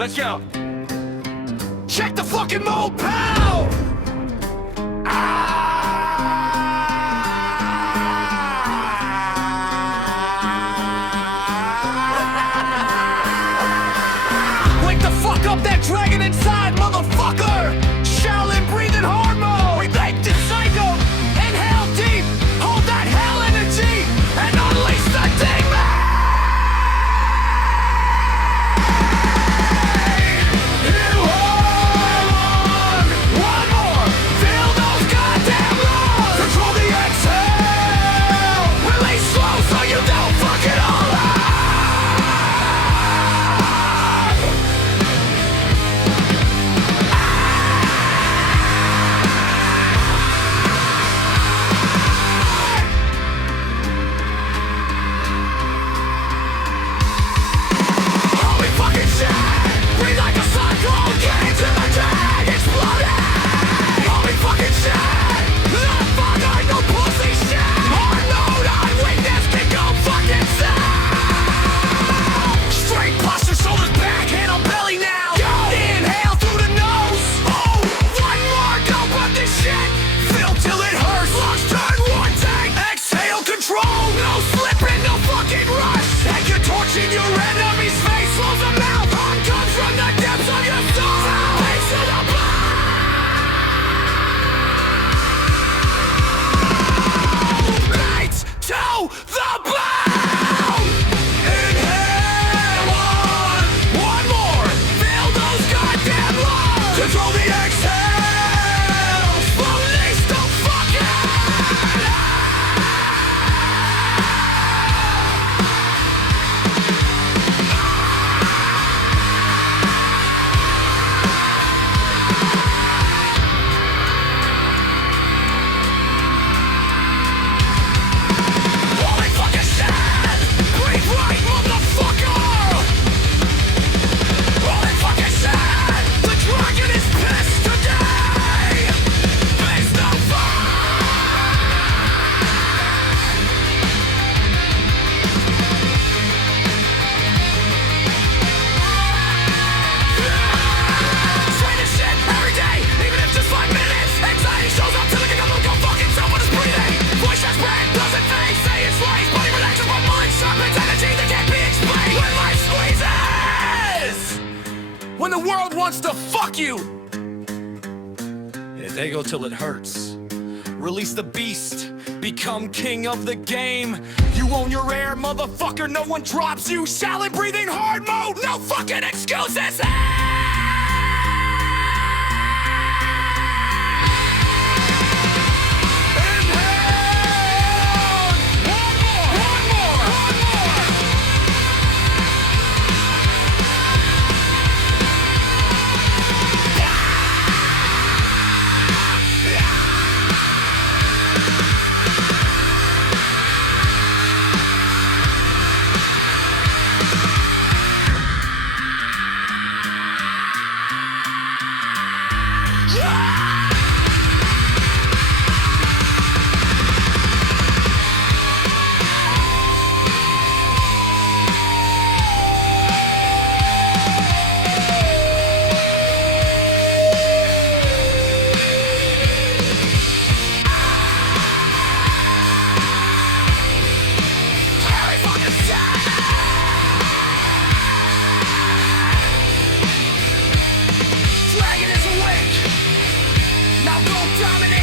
Let's go. Check the fucking mode, pal! Wake the fuck up that dragon inside, motherfucker! Shaolin breathing hard mode! Relate to psycho! Inhale deep! Hold that hell energy! And unleash the demon! You hold one more! Feel those goddamn lungs! Control the exhale! Release slow so you don't fuck it all up! Holy fucking shit! Breathe like a cyclone, get into the drag, exploding! Holy fucking shit! The fuck ain't no pussy shit! Hard mode on weakness can go fucking south! Straight posture, shoulders back, hand on belly now! Go! Inhale through the nose! Oh! One more, go pump this shit! Feel till it hurts, lungs turn one tank! Exhale, control! No slipping, no fucking rush! Take your torch in your enemy's face, slows them out! On comes from the depths of your soul! Face to the bone! Right to the bone! Inhale one more! Fill those goddamn lungs! Control the exhale! Release the fucking... Holy fucking shit! Breathe right, motherfucker! Holy fucking shit! The dragon is pissed today! Face the Train this shit every day, even if just 5 minutes. Anxiety shows up till I can go fucking someone is breathing. Voice has brain, doesn't think, say it's lies. Body relaxes, my mind sharpens energy that can't be explained. When life squeezes! When the world wants to fuck you! They go till it hurts. Release the beast, become king of the game. You own your air, motherfucker, no one drops you. Shaolin breathing hard mode, no fucking excuses! Inhale! One more! Holy fucking shit! Dragon is awake! Now go dominate!